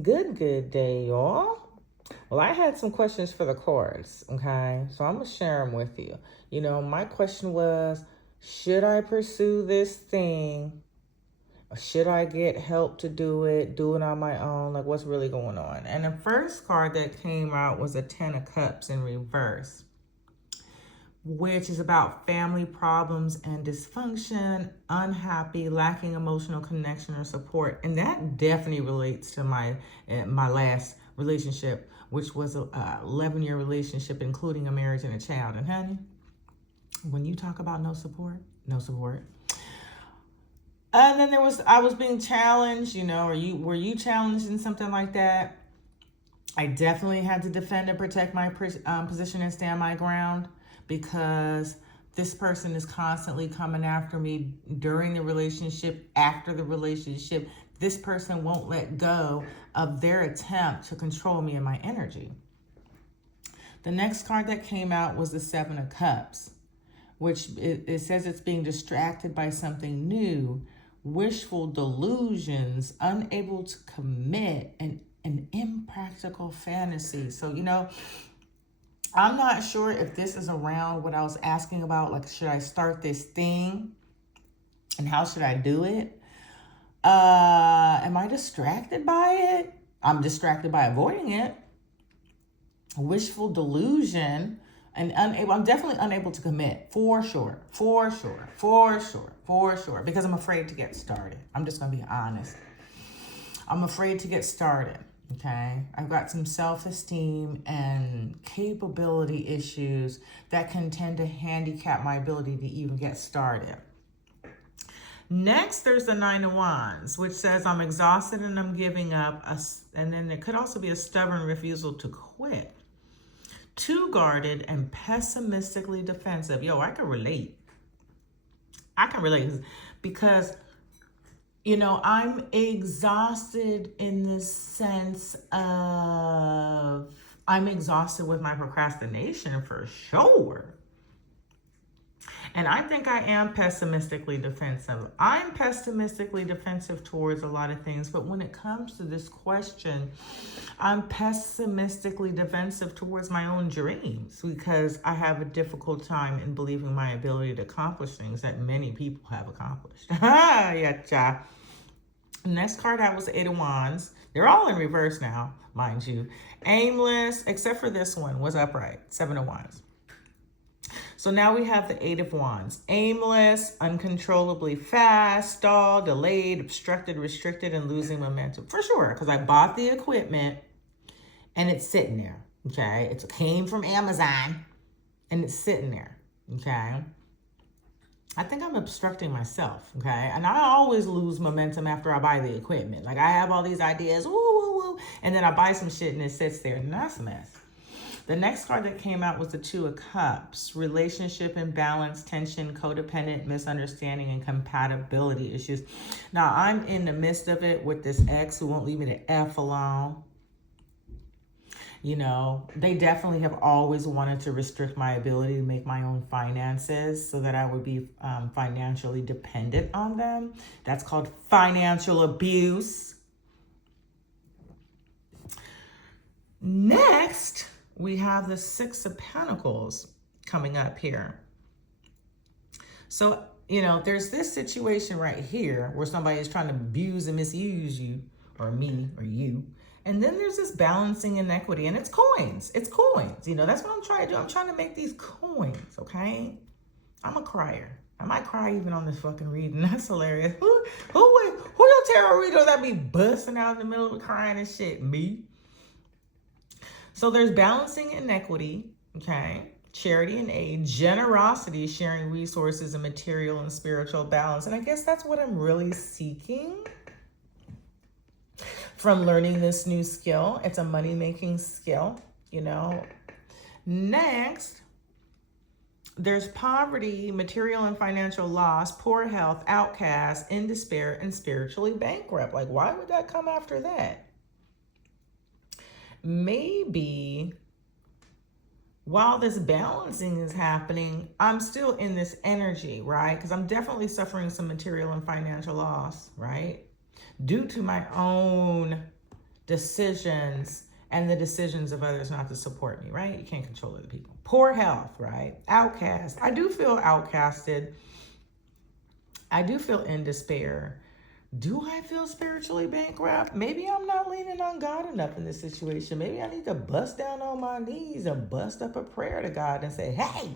Good day, y'all. Well, I had some questions for the cards, okay? So I'm going to share them with you. My question was, should I pursue this thing? Or should I get help to do it on my own? Like, what's really going on? And the first card that came out was a Ten of Cups in reverse, which is about family problems and dysfunction, unhappy, lacking emotional connection or support. And that definitely relates to my last relationship, which was a 11-year relationship, including a marriage and a child. And honey, when you talk about no support, no support. And then I was being challenged, were you challenged in something like that? I definitely had to defend and protect my position and stand my ground, because this person is constantly coming after me during the relationship, after the relationship. This person won't let go of their attempt to control me and my energy. The next card that came out was the Seven of Cups, which it says it's being distracted by something new, wishful delusions, unable to commit, and an impractical fantasy. So, I'm not sure if this is around what I was asking about, like, should I start this thing and how should I do it? Am I distracted by it? I'm distracted by avoiding it. Wishful delusion and I'm definitely unable to commit, for sure, because I'm afraid to get started. I'm just going to be honest. I'm afraid to get started. Okay, I've got some self-esteem and capability issues that can tend to handicap my ability to even get started. Next, there's the Nine of Wands, which says I'm exhausted and I'm giving up. And then it could also be a stubborn refusal to quit. Too guarded and pessimistically defensive. Yo, I can relate. Because I'm exhausted in the sense of I'm exhausted with my procrastination for sure. And I think I am pessimistically defensive. I'm pessimistically defensive towards a lot of things, but when it comes to this question, I'm pessimistically defensive towards my own dreams, because I have a difficult time in believing my ability to accomplish things that many people have accomplished. Yeah. Next card out was the Eight of Wands. They're all in reverse now, mind you. Aimless, except for this one, was upright. Seven of Wands. So now we have the Eight of Wands. Aimless, uncontrollably fast, stalled, delayed, obstructed, restricted, and losing momentum. For sure, because I bought the equipment and it's sitting there, okay? It came from Amazon and it's sitting there, okay? I think I'm obstructing myself, okay? And I always lose momentum after I buy the equipment. Like, I have all these ideas, and then I buy some shit and it sits there, and that's a mess. The next card that came out was the Two of Cups. Relationship imbalance, tension, codependent, misunderstanding, and compatibility issues. Now, I'm in the midst of it with this ex who won't leave me the F alone. They definitely have always wanted to restrict my ability to make my own finances so that I would be financially dependent on them. That's called financial abuse. Next, we have the Six of Pentacles coming up here. So, there's this situation right here where somebody is trying to abuse and misuse you, or me, or you. And then there's this balancing inequity, and it's coins. That's what I'm trying to do. I'm trying to make these coins, okay? I'm a crier. I might cry even on this fucking reading. That's hilarious. Who your tarot reader that be busting out in the middle of crying and shit? Me? So there's balancing inequity, okay? Charity and aid, generosity, sharing resources and material and spiritual balance. And I guess that's what I'm really seeking from learning this new skill. It's a money-making skill, Next, there's poverty, material and financial loss, poor health, outcast, in despair, and spiritually bankrupt. Like, why would that come after that? Maybe while this balancing is happening, I'm still in this energy, right? Because I'm definitely suffering some material and financial loss, right? Due to my own decisions and the decisions of others not to support me, right? You can't control other people. Poor health, right? Outcast. I do feel outcasted. I do feel in despair. Do I feel spiritually bankrupt? Maybe I'm not leaning on God enough in this situation. Maybe I need to bust down on my knees and bust up a prayer to God and say, hey,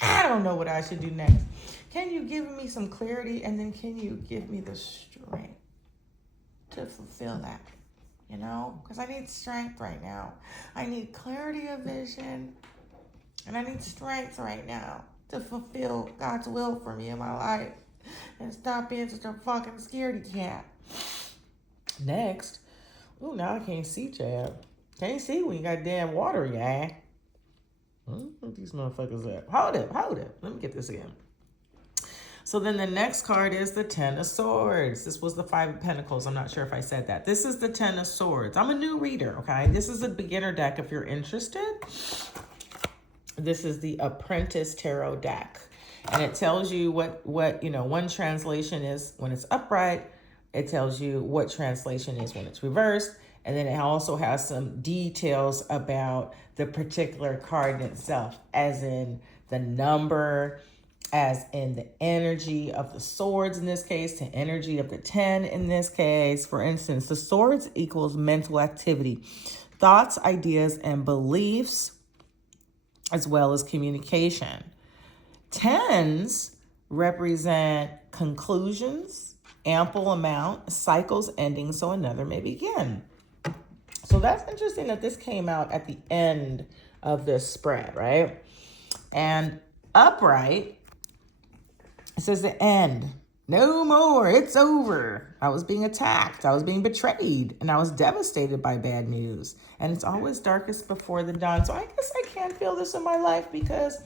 I don't know what I should do next. Can you give me some clarity? And then can you give me the strength to fulfill that? You know, because I need strength right now. I need clarity of vision. And I need strength right now to fulfill God's will for me in my life. And stop being such a fucking scaredy cat. Next. Ooh, now I can't see, Chad. Can't see when you got damn water in your eye. What these motherfuckers up? Hold up. Let me get this again. So then the next card is the Ten of Swords. This was the Five of Pentacles. I'm not sure if I said that. This is the Ten of Swords. I'm a new reader, okay? This is a beginner deck if you're interested. This is the Apprentice Tarot deck. And it tells you what one translation is when it's upright. It tells you what translation is when it's reversed. And then it also has some details about the particular card itself, as in the number, as in the energy of the swords in this case, the energy of the 10 in this case. For instance, the swords equals mental activity, thoughts, ideas, and beliefs, as well as communication. Tens represent conclusions, ample amount, cycles ending, so another may begin. So that's interesting that this came out at the end of this spread, right? And upright, it says the end. No more, it's over. I was being attacked, I was being betrayed, and I was devastated by bad news. And it's always darkest before the dawn. So I guess I can't feel this in my life, because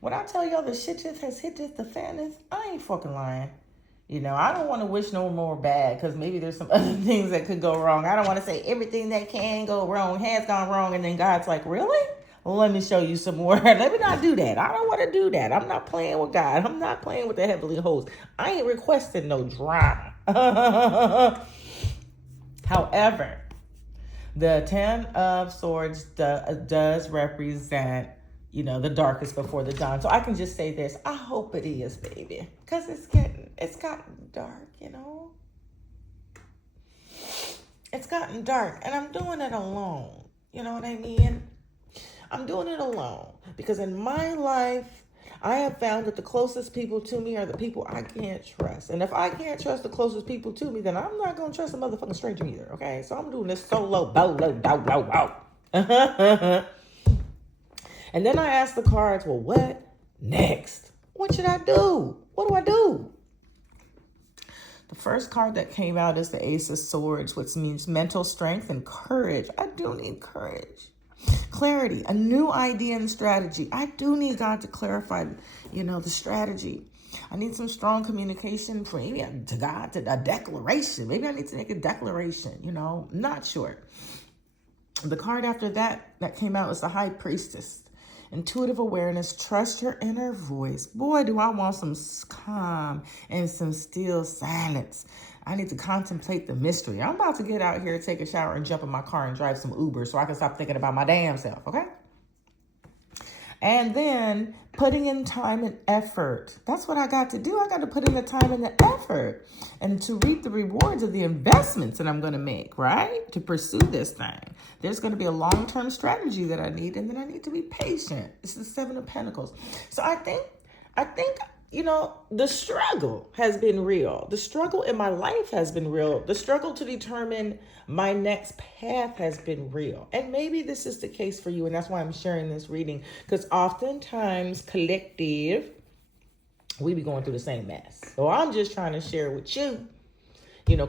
when I tell y'all the shit just has hit the fan, I ain't fucking lying. You know, I don't want to wish no more bad, because maybe there's some other things that could go wrong. I don't want to say everything that can go wrong has gone wrong, and then God's like, really? Well, let me show you some more. Let me not do that. I don't want to do that. I'm not playing with God. I'm not playing with the heavenly host. I ain't requesting no drama. However, the Ten of Swords does represent, the darkest before the dawn. So I can just say this. I hope it is, baby. Because it's gotten dark, It's gotten dark. And I'm doing it alone. You know what I mean? I'm doing it alone. Because in my life, I have found that the closest people to me are the people I can't trust. And if I can't trust the closest people to me, then I'm not going to trust a motherfucking stranger either, okay? So I'm doing this solo, bow. And then I asked the cards, well, what next? What should I do? What do I do? The first card that came out is the Ace of Swords, which means mental strength and courage. I do need courage. Clarity, a new idea and strategy. I do need God to clarify, the strategy. I need some strong communication from maybe to God, to a declaration. Maybe I need to make a declaration, not sure. The card after that came out was the High Priestess. Intuitive awareness, trust your inner voice. Boy, do I want some calm and some still silence. I need to contemplate the mystery. I'm about to get out here, take a shower, and jump in my car and drive some Uber so I can stop thinking about my damn self, okay? And then putting in time and effort. That's what I got to do. I got to put in the time and the effort and to reap the rewards of the investments that I'm going to make, right? To pursue this thing. There's going to be a long-term strategy that I need, and then I need to be patient. It's the Seven of Pentacles. So I think, the struggle has been real. The struggle in my life has been real. The struggle to determine my next path has been real. And maybe this is the case for you, and that's why I'm sharing this reading, because oftentimes collective, we be going through the same mess. So I'm just trying to share with you,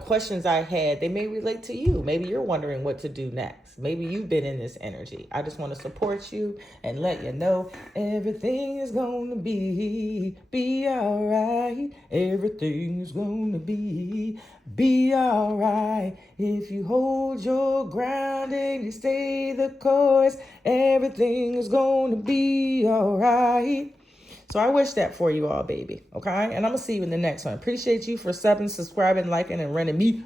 questions I had, they may relate to you. Maybe you're wondering what to do next. Maybe you've been in this energy. I just want to support you and let you know everything is going to be all right. Everything is going to be all right. If you hold your ground and you stay the course, everything is going to be all right. So I wish that for you all, baby. Okay? And I'm going to see you in the next one. Appreciate you for subbing, subscribing, liking, and running me